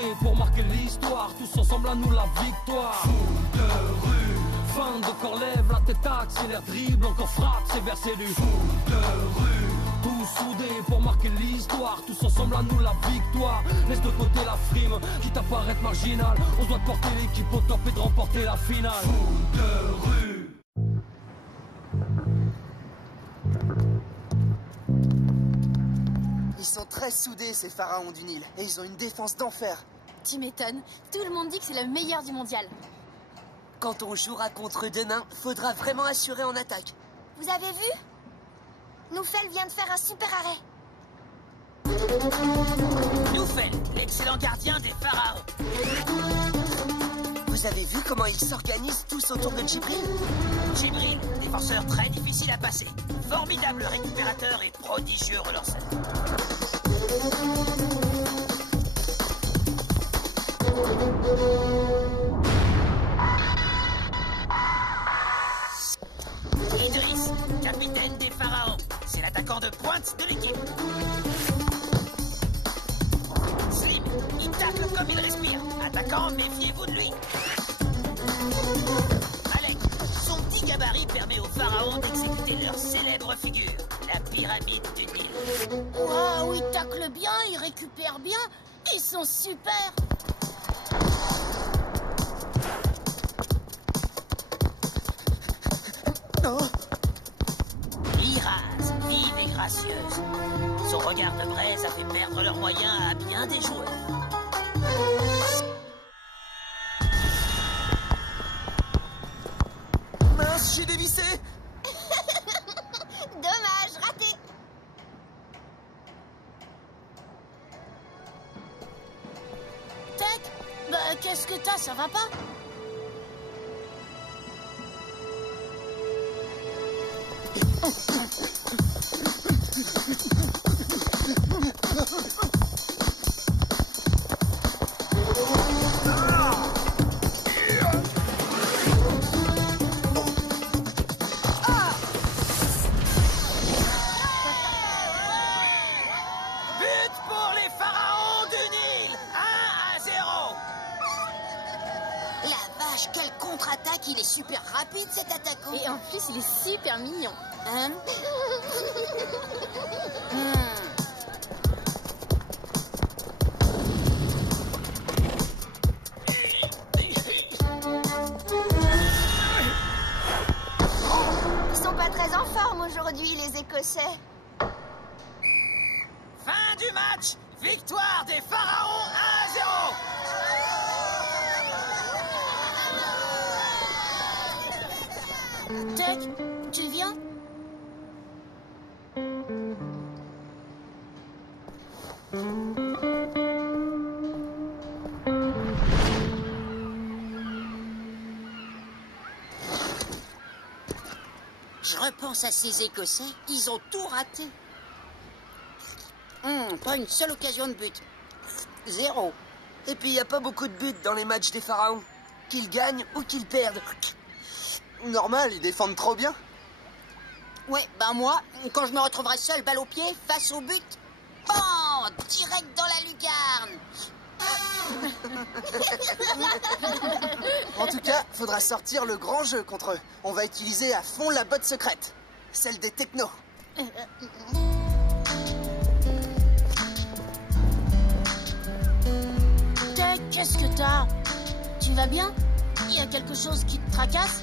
soudés pour marquer l'histoire, tous ensemble à nous la victoire. Foot de rue, fin de corps, lève la tête, accélère, dribble, encore frappe, c'est versé du foot de rue. Tous soudés pour marquer l'histoire, tous ensemble à nous la victoire. Laisse de côté la frime, quitte à paraître marginal. On doit porter l'équipe au top et de remporter la finale. Foot de rue. Ils sont très soudés, ces pharaons du Nil, et ils ont une défense d'enfer. Tu m'étonnes, tout le monde dit que c'est le meilleur du mondial. Quand on jouera contre eux demain, faudra vraiment assurer en attaque. Vous avez vu? Noufel vient de faire un super arrêt. Noufel, l'excellent gardien des pharaons. Vous avez vu comment ils s'organisent tous autour de Djibril? Djibril, défenseur très difficile à passer. Formidable récupérateur et prodigieux relanceur. Idriss, capitaine des pharaons. C'est l'attaquant de pointe de l'équipe. Slim, il tacle comme il respire. Attaquant, méfiez-vous de lui. Malek, son petit gabarit permet aux pharaons d'exécuter leur célèbre figure, la pyramide du Nil. Waouh, ils taclent bien, ils récupèrent bien. Ils sont super. Non. Miraz, vive et gracieuse. Son regard de braise a fait perdre leurs moyens à bien des joueurs. Mince, j'ai dévissé. Dommage, raté. Tech, bah qu'est-ce que t'as, ça va pas? But pour les pharaons du Nil, 1-0. La vache, quelle contre-attaque. Il est super rapide, cet attaquant. Et en plus, il est super mignon. Hein? Ils sont pas très en forme aujourd'hui, les Écossais. Fin du match, victoire des pharaons 1-0. Tech, tu viens? Je repense à ces Écossais, ils ont tout raté. Pas une seule occasion de but. 0. Et puis, il n'y a pas beaucoup de buts dans les matchs des pharaons. Qu'ils gagnent ou qu'ils perdent. Normal, ils défendent trop bien. Ouais, ben moi, quand je me retrouverai seul, balle au pied, face au but, bon, direct dans la lucarne. En tout cas, faudra sortir le grand jeu contre eux. On va utiliser à fond la botte secrète. Celle des technos. Tech, qu'est-ce que t'as? Tu vas bien? Il y a quelque chose qui te tracasse?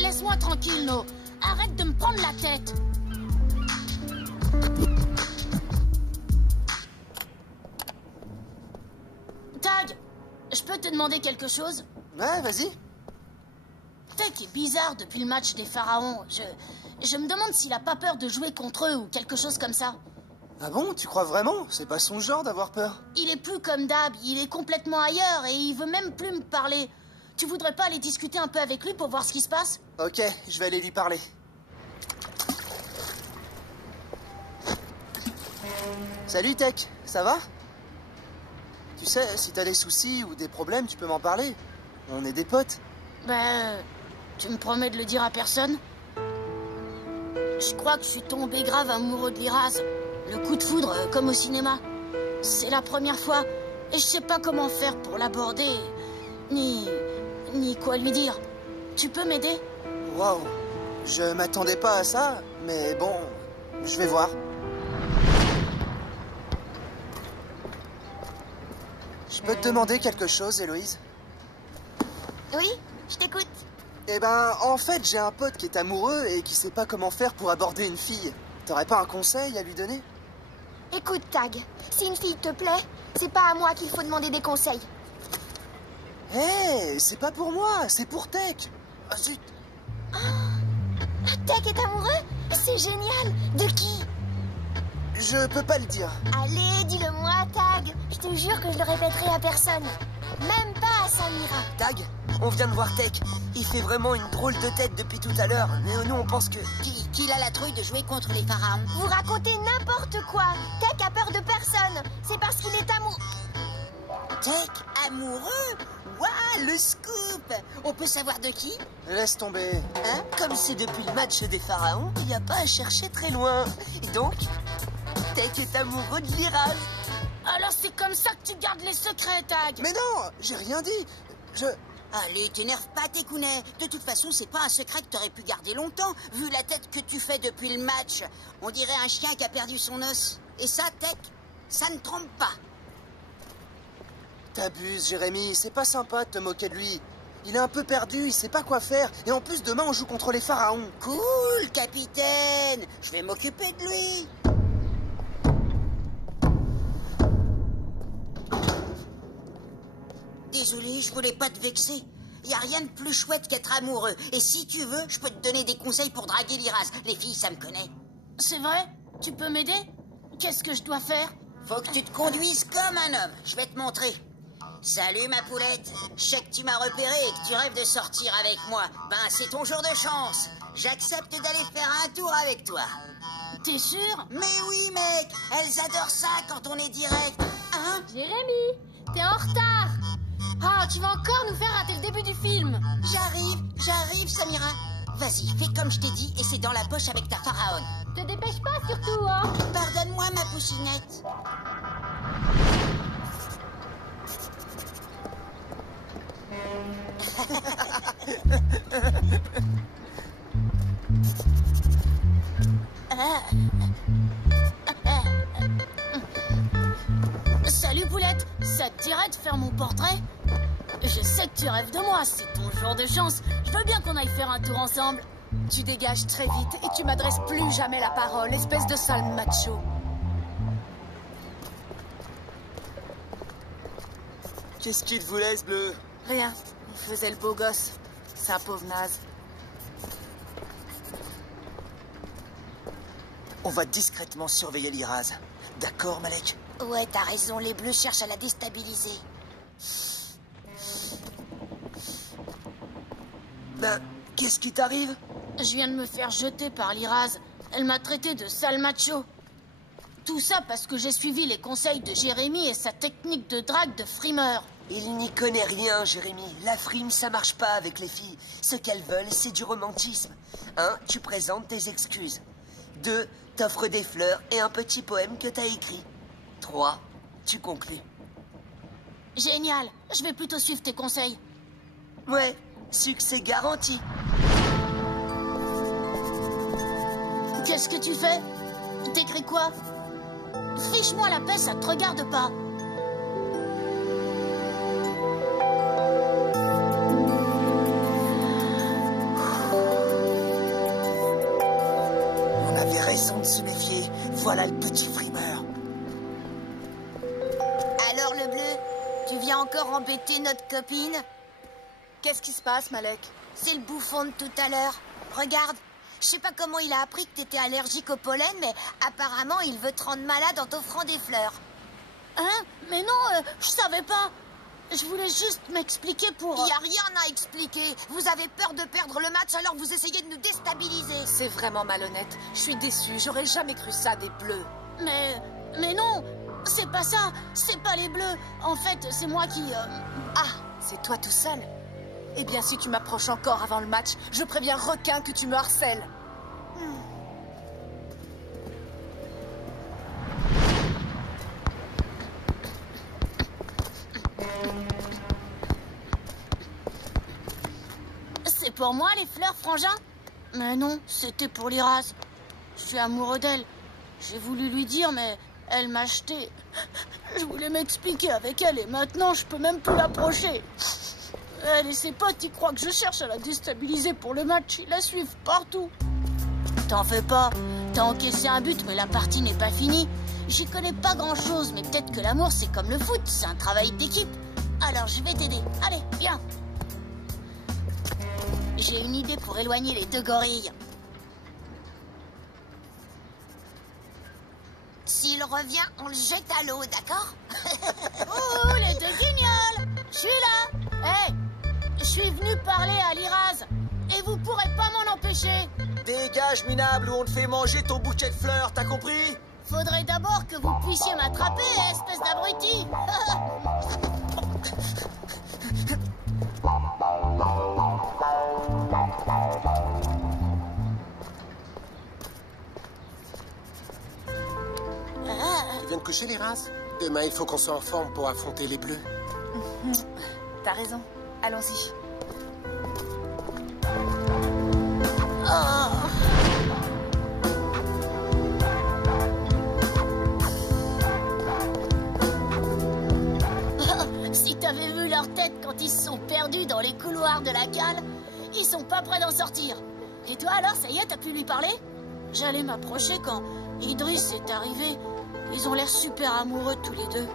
Laisse-moi tranquille, No. Arrête de me prendre la tête. Tag, je peux te demander quelque chose? Ouais, vas-y. Tech est bizarre depuis le match des pharaons. Je me demande s'il a pas peur de jouer contre eux ou quelque chose comme ça. Ah bon, tu crois vraiment? C'est pas son genre d'avoir peur. Il est plus comme d'hab, il est complètement ailleurs et il veut même plus me parler. Tu voudrais pas aller discuter un peu avec lui pour voir ce qui se passe? Ok, je vais aller lui parler. Salut Tech, ça va? Tu sais, si t'as des soucis ou des problèmes, tu peux m'en parler. On est des potes. Tu me promets de le dire à personne? Je crois que je suis tombé grave amoureux de Liraz. Le coup de foudre, comme au cinéma. C'est la première fois. et je sais pas comment faire pour l'aborder, ni quoi lui dire. Tu peux m'aider? Waouh, je m'attendais pas à ça, mais bon, je vais voir. Je peux te demander quelque chose, Héloïse? Oui, je t'écoute. Eh ben, en fait, j'ai un pote qui est amoureux et qui sait pas comment faire pour aborder une fille. T'aurais pas un conseil à lui donner? Écoute, Tag, si une fille te plaît, c'est pas à moi qu'il faut demander des conseils. Hé, c'est pas pour moi, c'est pour Tech. Ah zut. Tag est amoureux? C'est génial. De qui? Je peux pas le dire. Allez, dis-le-moi, Tag. Je te jure que je le répéterai à personne. Même pas à Samira. Tag, on vient de voir Tech. Il fait vraiment une drôle de tête depuis tout à l'heure. Mais nous, on pense que... Qu'il a la trouille de jouer contre les pharaons. Vous racontez n'importe quoi. Tag a peur de personne. C'est parce qu'il est amoureux. Tech, amoureux? Waouh, le scoop! On peut savoir de qui? Laisse tomber. Hein? Comme c'est depuis le match des pharaons, il n'y a pas à chercher très loin. Et donc, Tech est amoureux de Liraz. Alors c'est comme ça que tu gardes les secrets, Tag. Mais non, j'ai rien dit. Allez, t'énerve pas, Tekounet. De toute façon, c'est pas un secret que t'aurais pu garder longtemps, vu la tête que tu fais depuis le match. On dirait un chien qui a perdu son os. Et ça, Tech, ça ne trompe pas. T'abuses, Jérémy, c'est pas sympa de te moquer de lui. Il est un peu perdu, il sait pas quoi faire. Et en plus, demain, on joue contre les pharaons. Cool, capitaine. Je vais m'occuper de lui. Désolé, je voulais pas te vexer. Y a rien de plus chouette qu'être amoureux. Et si tu veux, je peux te donner des conseils pour draguer Liraz. Les filles, ça me connaît. C'est vrai? Tu peux m'aider? Qu'est-ce que je dois faire? Faut que tu te conduises comme un homme. Je vais te montrer. Salut, ma poulette. Je sais que tu m'as repéré et que tu rêves de sortir avec moi. Ben, c'est ton jour de chance. J'accepte d'aller faire un tour avec toi. T'es sûr? Mais oui, mec. Elles adorent ça quand on est direct. Hein? Jérémy, t'es en retard. Ah, tu vas encore nous faire rater le début du film. J'arrive, Samira. Vas-y, fais comme je t'ai dit et c'est dans la poche avec ta pharaone. Te dépêche pas surtout, hein. Pardonne-moi, ma poucinette. Salut, Poulette. Ça te dirait de faire mon portrait? Je sais que tu rêves de moi, c'est ton jour de chance. Je veux bien qu'on aille faire un tour ensemble. Tu dégages très vite et tu m'adresses plus jamais la parole, espèce de sale macho. Qu'est-ce qu'il vous laisse, Bleu? Rien, il faisait le beau gosse. C'est un pauvre naze. On va discrètement surveiller Liraz. D'accord, Malek? Ouais, t'as raison, les bleus cherchent à la déstabiliser. Ben, qu'est-ce qui t'arrive? Je viens de me faire jeter par Liraz. Elle m'a traité de sale macho. Tout ça parce que j'ai suivi les conseils de Jérémy et sa technique de drague de frimeur. Il n'y connaît rien, Jérémy. La frime, ça marche pas avec les filles. Ce qu'elles veulent, c'est du romantisme. 1, tu présentes tes excuses. 2, t'offres des fleurs et un petit poème que t'as écrit. 3, tu conclus. Génial, je vais plutôt suivre tes conseils. Ouais, succès garanti. Qu'est-ce que tu fais? T'écris quoi? Fiche-moi la paix, ça te regarde pas. On avait raison de se méfier. Voilà le petit frimeur. Alors, le bleu, tu viens encore embêter notre copine? Qu'est-ce qui se passe, Malek? C'est le bouffon de tout à l'heure. Regarde, je sais pas comment il a appris que t'étais allergique au pollen, mais apparemment, il veut te rendre malade en t'offrant des fleurs. Hein? Mais non, je savais pas. Je voulais juste m'expliquer pour... Il y a rien à expliquer. Vous avez peur de perdre le match, alors vous essayez de nous déstabiliser. C'est vraiment malhonnête. Je suis déçue, j'aurais jamais cru ça des bleus. Mais non, c'est pas ça. C'est pas les bleus. En fait, c'est moi qui... Ah, c'est toi tout seul? Eh bien, si tu m'approches encore avant le match, je préviens requin que tu me harcèles. pour moi, les fleurs, frangin? Mais non, c'était pour Liraz. Je suis amoureux d'elle. J'ai voulu lui dire, mais elle m'a jeté. Je voulais m'expliquer avec elle et maintenant, je peux même plus l'approcher. Elle et ses potes, ils croient que je cherche à la déstabiliser pour le match. Ils la suivent partout. T'en fais pas. T'as encaissé un but, mais la partie n'est pas finie. J'y connais pas grand-chose, mais peut-être que l'amour, c'est comme le foot. C'est un travail d'équipe. Alors, je vais t'aider. Allez, viens. J'ai une idée pour éloigner les deux gorilles. S'il revient, on le jette à l'eau, d'accord? Oh, les deux guignols! Je suis là! Hey! Je suis venu parler à Liraz. Et vous pourrez pas m'en empêcher. Dégage, minable, ou on te fait manger ton bouquet de fleurs, t'as compris? Faudrait d'abord que vous puissiez m'attraper, espèce d'abruti. Tu viens de coucher, Liraz? Demain, il faut qu'on soit en forme pour affronter les Bleus. T'as raison. Allons-y. Si t'avais vu leur tête quand ils se sont perdus dans les couloirs de la cale, ils sont pas prêts d'en sortir. Et toi alors, ça y est, t'as pu lui parler? J'allais m'approcher quand Idriss est arrivé. Ils ont l'air super amoureux tous les deux.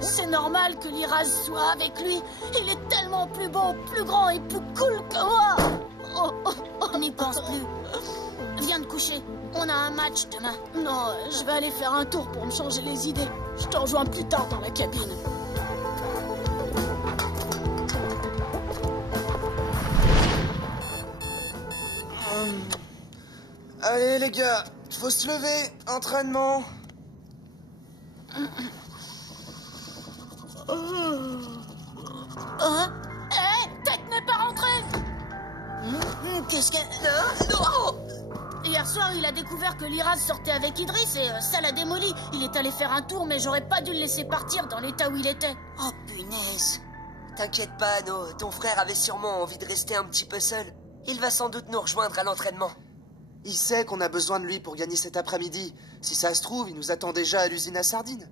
C'est normal que Liraz soit avec lui. Il est tellement plus beau, plus grand et plus cool que moi. On n'y pense plus. Viens te coucher. On a un match demain. Non, je vais aller faire un tour pour me changer les idées. Je te rejoins plus tard dans la cabine. Allez les gars, faut se lever, entraînement. Hein? Hé, Tech n'est pas rentré. Qu'est-ce que... Non! Hier soir, il a découvert que Liraz sortait avec Idriss et ça l'a démoli. Il est allé faire un tour, mais j'aurais pas dû le laisser partir dans l'état où il était. Oh, punaise. T'inquiète pas, Anno. Ton frère avait sûrement envie de rester un petit peu seul. Il va sans doute nous rejoindre à l'entraînement. Il sait qu'on a besoin de lui pour gagner cet après-midi. Si ça se trouve, il nous attend déjà à l'usine à sardines.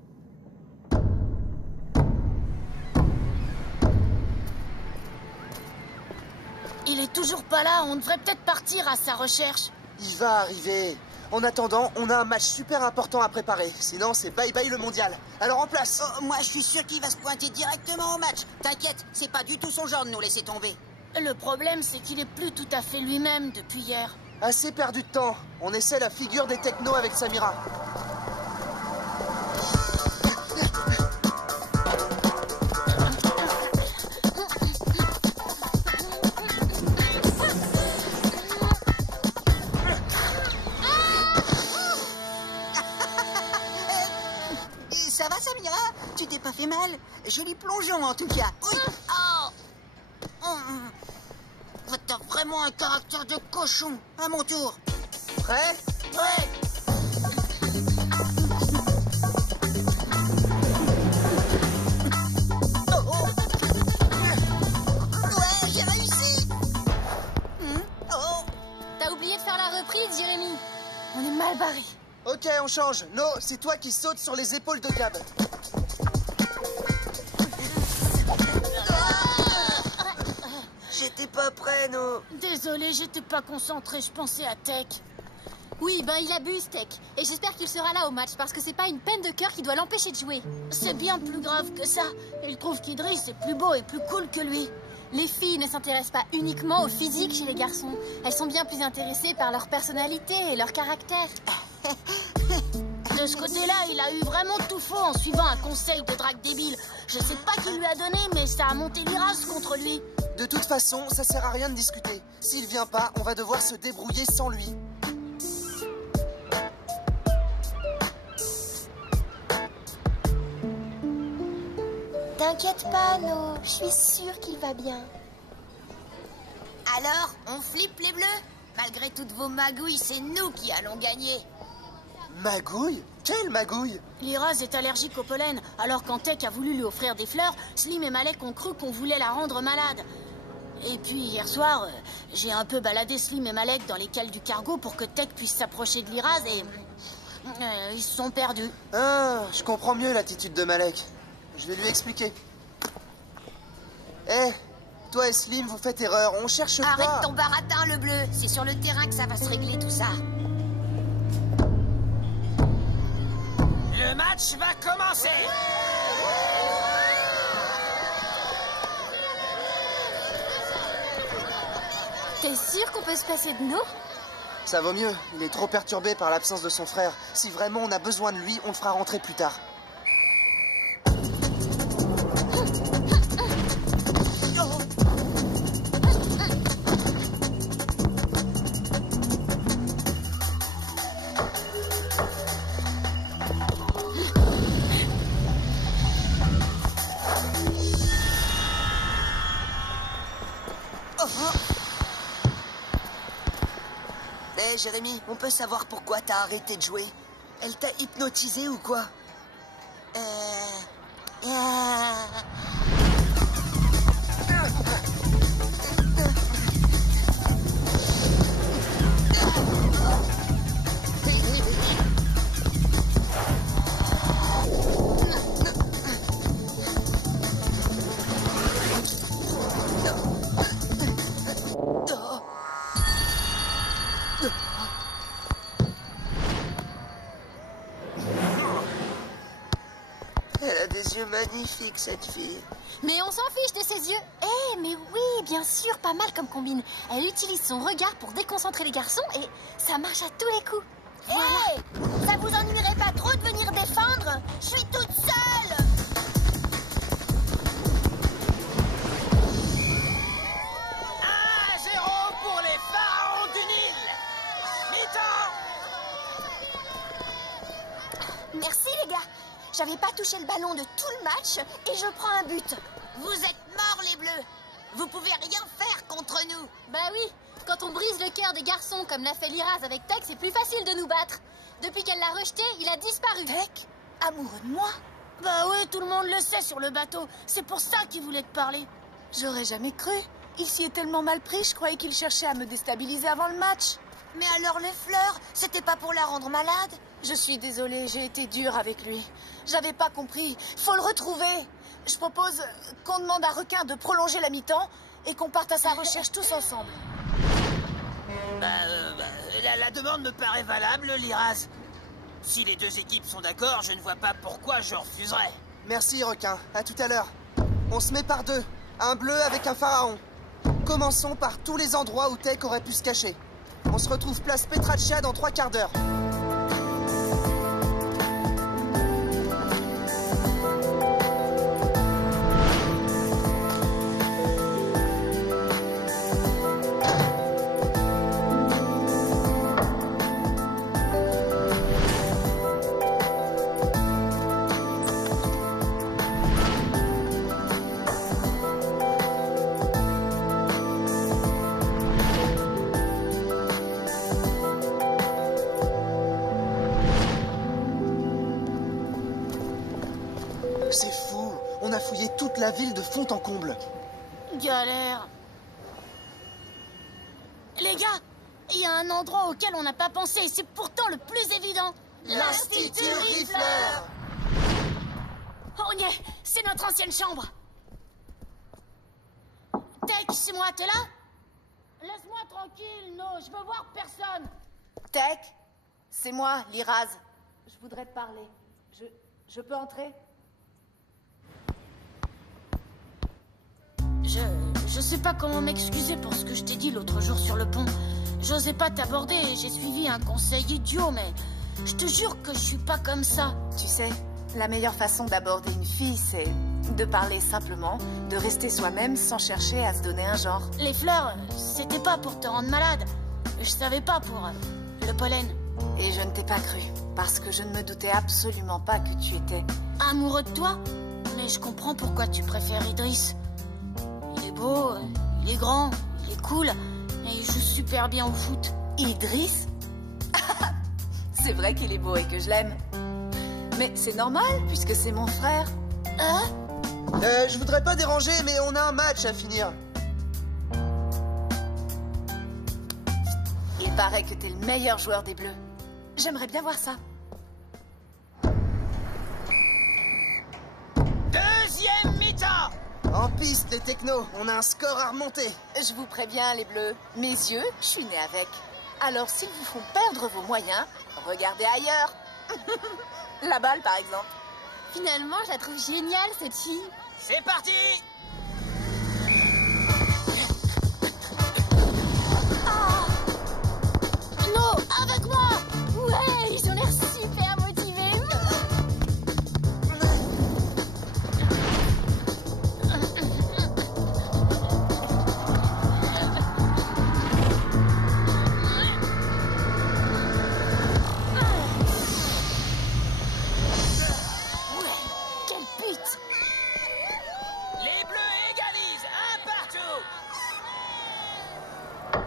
Il est toujours pas là, on devrait peut-être partir à sa recherche. Il va arriver. En attendant, on a un match super important à préparer. Sinon, c'est bye-bye le mondial. Alors en place. Oh, moi, je suis sûr qu'il va se pointer directement au match. T'inquiète, c'est pas du tout son genre de nous laisser tomber. Le problème, c'est qu'il est plus tout à fait lui-même depuis hier. Assez perdu de temps. On essaie la figure des technos avec Samira. Ça va, Samira? Tu t'es pas fait mal? Joli plongeon, en tout cas. Oui. T'as vraiment un caractère de cochon. À mon tour. Prêt? Ouais. Ouais, j'ai réussi. T'as oublié de faire la reprise, Jérémy. On est mal barré. Ok, on change. No, c'est toi qui sautes sur les épaules de Gab. J'étais pas prêt, No. Désolée, j'étais pas concentrée, je pensais à Tech. Oui, ben il abuse, Tech. Et j'espère qu'il sera là au match, parce que c'est pas une peine de cœur qui doit l'empêcher de jouer. C'est bien plus grave que ça. Il trouve qu'Idriss est plus beau et plus cool que lui. Les filles ne s'intéressent pas uniquement au physique chez les garçons. Elles sont bien plus intéressées par leur personnalité et leur caractère. De ce côté-là, il a eu vraiment tout faux en suivant un conseil de drague débile. Je sais pas qui lui a donné, mais ça a monté Liraz contre lui. De toute façon, ça sert à rien de discuter. S'il vient pas, on va devoir se débrouiller sans lui. T'inquiète pas, No. Je suis sûre qu'il va bien. Alors, on flippe les bleus? Malgré toutes vos magouilles, c'est nous qui allons gagner. Magouille? Quelle magouille? Liraz est allergique au pollen, alors quand Tech a voulu lui offrir des fleurs, Slim et Malek ont cru qu'on voulait la rendre malade. Et puis hier soir, j'ai un peu baladé Slim et Malek dans les cales du cargo pour que Tech puisse s'approcher de Liraz et... ils se sont perdus. Ah, je comprends mieux l'attitude de Malek. Je vais lui expliquer. Eh, toi et Slim, vous faites erreur, on cherche pas... Arrête ton baratin, le bleu. C'est sur le terrain que ça va se régler tout ça. Le match va commencer. T'es sûr qu'on peut se passer de nous? Ça vaut mieux, il est trop perturbé par l'absence de son frère. Si vraiment on a besoin de lui, on le fera rentrer plus tard. Hé, Jérémy, on peut savoir pourquoi t'as arrêté de jouer? Elle t'a hypnotisé ou quoi? Elle a des yeux magnifiques, cette fille. Mais on s'en fiche de ses yeux. Eh, mais oui, bien sûr, pas mal comme combine. Elle utilise son regard pour déconcentrer les garçons et ça marche à tous les coups. Hé, ça vous ennuierait pas trop de venir défendre? Je suis toute seule. 1-0 pour les pharaons du Nil. Mi-temps. Merci les gars. J'avais pas touché le ballon de tout le match et je prends un but. Vous êtes morts, les bleus. Vous pouvez rien faire contre nous. Bah oui, quand on brise le cœur des garçons comme l'a fait Liraz avec Tech, c'est plus facile de nous battre. Depuis qu'elle l'a rejeté, il a disparu. Tech? Amoureux de moi? Bah oui, tout le monde le sait sur le bateau. C'est pour ça qu'il voulait te parler. J'aurais jamais cru. Il s'y est tellement mal pris, je croyais qu'il cherchait à me déstabiliser avant le match. Mais alors les fleurs, c'était pas pour la rendre malade? Je suis désolée, j'ai été dure avec lui. J'avais pas compris. Faut le retrouver. Je propose qu'on demande à Requin de prolonger la mi-temps et qu'on parte à sa recherche tous ensemble. La demande me paraît valable, Liraz. Si les deux équipes sont d'accord, je ne vois pas pourquoi je refuserais. Merci, Requin. À tout à l'heure. On se met par deux. Un bleu avec un pharaon. Commençons par tous les endroits où Tech aurait pu se cacher. On se retrouve place Petraccia dans 3 quarts d'heure. C'est fou. On a fouillé toute la ville de fond en comble. Galère. Les gars, il y a un endroit auquel on n'a pas pensé et c'est pourtant le plus évident. L'Institut Riffler. On y est, c'est notre ancienne chambre. Tech, c'est moi, t'es là? Laisse-moi tranquille, No, je veux voir personne. Tech, c'est moi, Liraz. Je voudrais te parler. Je peux entrer? Je sais pas comment m'excuser pour ce que je t'ai dit l'autre jour sur le pont. J'osais pas t'aborder et j'ai suivi un conseil idiot, mais je te jure que je suis pas comme ça. Tu sais, la meilleure façon d'aborder une fille, c'est de parler simplement, de rester soi-même sans chercher à se donner un genre. Les fleurs, c'était pas pour te rendre malade. Je savais pas pour le pollen. Et je ne t'ai pas cru, parce que je ne me doutais absolument pas que tu étais... Amoureux de toi? Mais je comprends pourquoi tu préfères Idriss. Il est beau, il est grand, il est cool, et il joue super bien au foot. Idriss? C'est vrai qu'il est beau et que je l'aime. Mais c'est normal, puisque c'est mon frère. Hein? Je voudrais pas déranger, mais on a un match à finir. Paraît que t'es le meilleur joueur des Bleus. J'aimerais bien voir ça. Deuxième mi-temps. En piste, les technos, on a un score à remonter. Je vous préviens, les Bleus, mes yeux, je suis née avec. Alors s'ils vous font perdre vos moyens, regardez ailleurs. La balle, par exemple. Finalement, je la trouve géniale, cette fille. C'est parti. Non, avec moi. Ouais, ils ont l'air super motivés. Quel but. Les Bleus égalisent, un partout.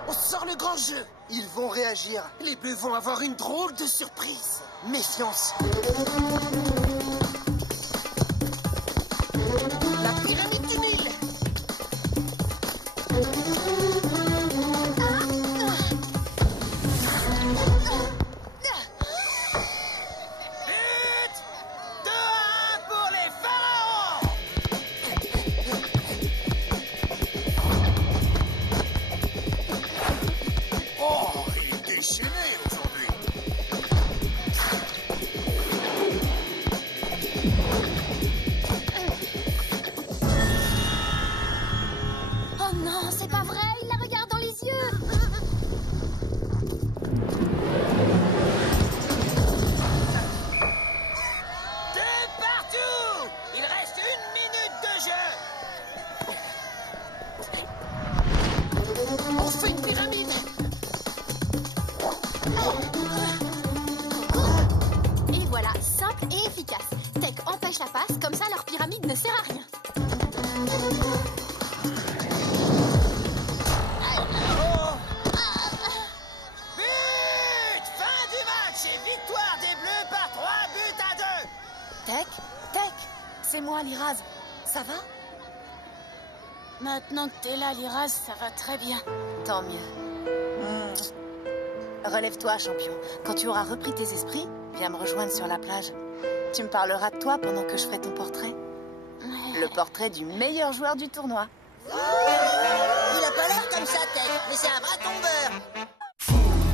On sort le grand jeu. Ils vont réagir. Les Bleus vont avoir une drôle de surprise. Méfiance. La pyramide du Nil. But 2-1 pour les Pharaons. Oh, il est déchaîné aujourd'hui. Oh non, c'est pas vrai, il la regarde dans les yeux. Deux partout. Il reste 1 minute de jeu. On fait une pyramide. Et voilà, simple et efficace. Tech empêche la passe, comme ça leur pyramide ne sert à rien. But. Fin du match et victoire des Bleus par 3-2. Tech, c'est moi, Liraz. Ça va? Maintenant que t'es là, Liraz, ça va très bien. Tant mieux. Relève-toi, champion. Quand tu auras repris tes esprits, viens me rejoindre sur la plage. Tu me parleras de toi pendant que je ferai ton portrait. Le portrait du meilleur joueur du tournoi. Il a pas l'air comme ça, Tech, mais c'est un vrai tombeur.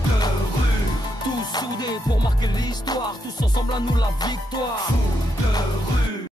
De rue, tous soudés pour marquer l'histoire, tous ensemble à nous la victoire.